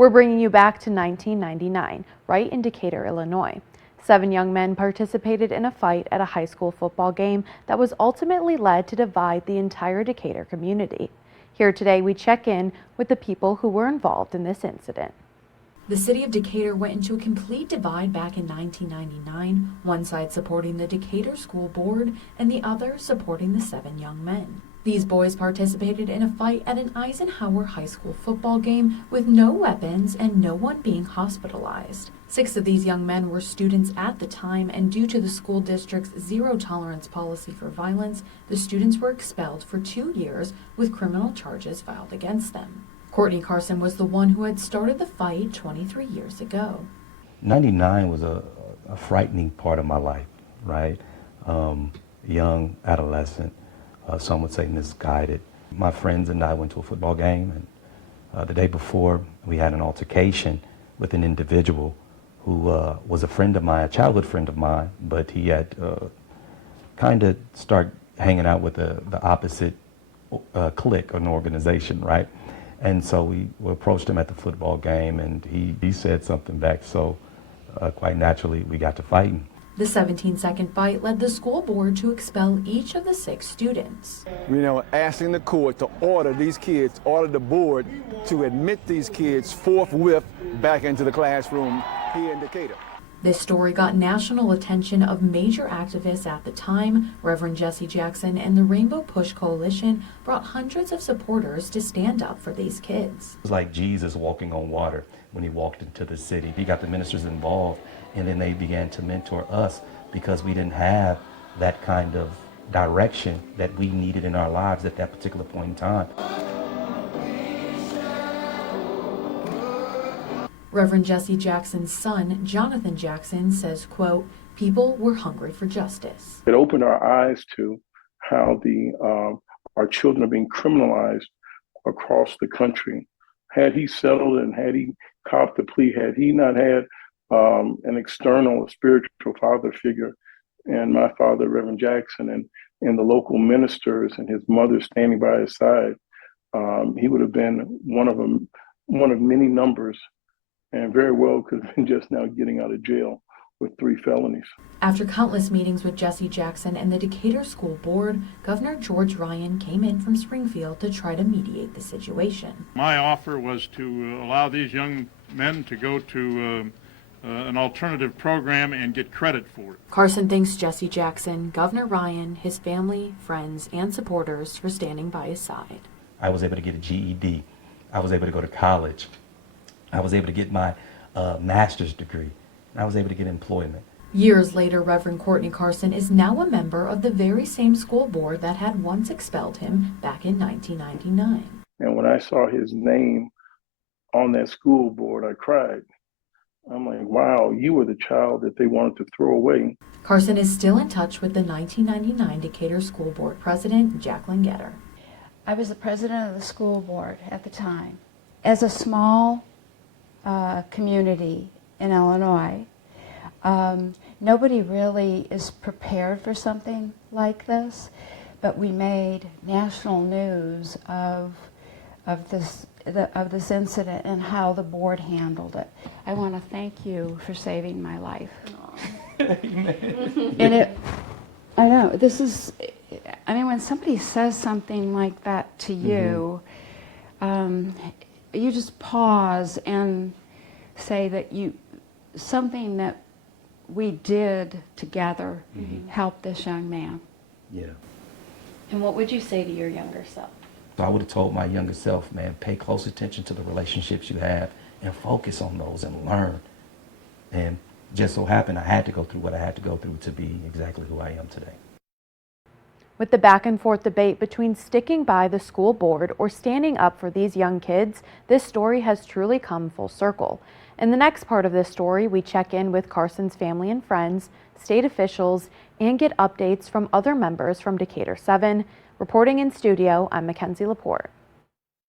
We're bringing you back to 1999, right in Decatur, Illinois. 7 young men participated in a fight at a high school football game that was ultimately led to divide the entire Decatur community. Here today, we check in with the people who were involved in this incident. The city of Decatur went into a complete divide back in 1999, one side supporting the Decatur School Board and the other supporting the 7 young men. These boys participated in a fight at an Eisenhower High School football game with no weapons and no one being hospitalized. 6 of these young men were students at the time, and due to the school district's zero-tolerance policy for violence, the students were expelled for 2 years with criminal charges filed against them. Courtney Carson was the one who had started the fight 23 years ago. 99 was a frightening part of my life, right? Young adolescent. Some would say misguided. My friends and I went to a football game, and the day before we had an altercation with an individual who was a friend of mine, a childhood friend of mine, but he had kind of started hanging out with the opposite clique, an organization, right? And so we approached him at the football game, and he said something back, so quite naturally we got to fighting. The 17-second fight led the school board to expel each of the 6 students. Asking the court to order these kids, order the board to admit these kids forthwith back into the classroom here in Decatur. This story got national attention of major activists at the time. Reverend Jesse Jackson and the Rainbow Push Coalition brought hundreds of supporters to stand up for these kids. It was like Jesus walking on water when he walked into the city. He got the ministers involved, and then they began to mentor us because we didn't have that kind of direction that we needed in our lives at that particular point in time. Reverend Jesse Jackson's son, Jonathan Jackson, says, quote, "People were hungry for justice." It opened our eyes to how our children are being criminalized across the country. Had he settled and had he copped the plea, had he not had an external spiritual father figure, and my father, Reverend Jackson, and the local ministers and his mother standing by his side, he would have been one of many numbers, and very well could have been just now getting out of jail with 3 felonies. After countless meetings with Jesse Jackson and the Decatur School Board, Governor George Ryan came in from Springfield to try to mediate the situation. My offer was to allow these young men to go to an alternative program and get credit for it. Carson thanks Jesse Jackson, Governor Ryan, his family, friends, and supporters for standing by his side. I was able to get a GED. I was able to go to college. I was able to get my master's degree. I was able to get employment. Years later, Reverend Courtney Carson is now a member of the very same school board that had once expelled him back in 1999. And when I saw his name on that school board, I cried. I'm like, wow, you were the child that they wanted to throw away. Carson is still in touch with the 1999 Decatur School Board President, Jacqueline Getter. I was the president of the school board at the time. As a small community in Illinois, nobody really is prepared for something like this, but we made national news of this incident and how the board handled it. I want to thank you for saving my life. And I know, this is, I mean, when somebody says something like that to you, you just pause and say that something that we did together helped this young man. Yeah. And what would you say to your younger self? So I would have told my younger self, man, pay close attention to the relationships you have and focus on those and learn. And just so happened I had to go through what I had to go through to be exactly who I am today. With the back and forth debate between sticking by the school board or standing up for these young kids, this story has truly come full circle. In the next part of this story, we check in with Carson's family and friends, state officials, and get updates from other members from Decatur 7. Reporting in studio, I'm Mackenzie LaPorte.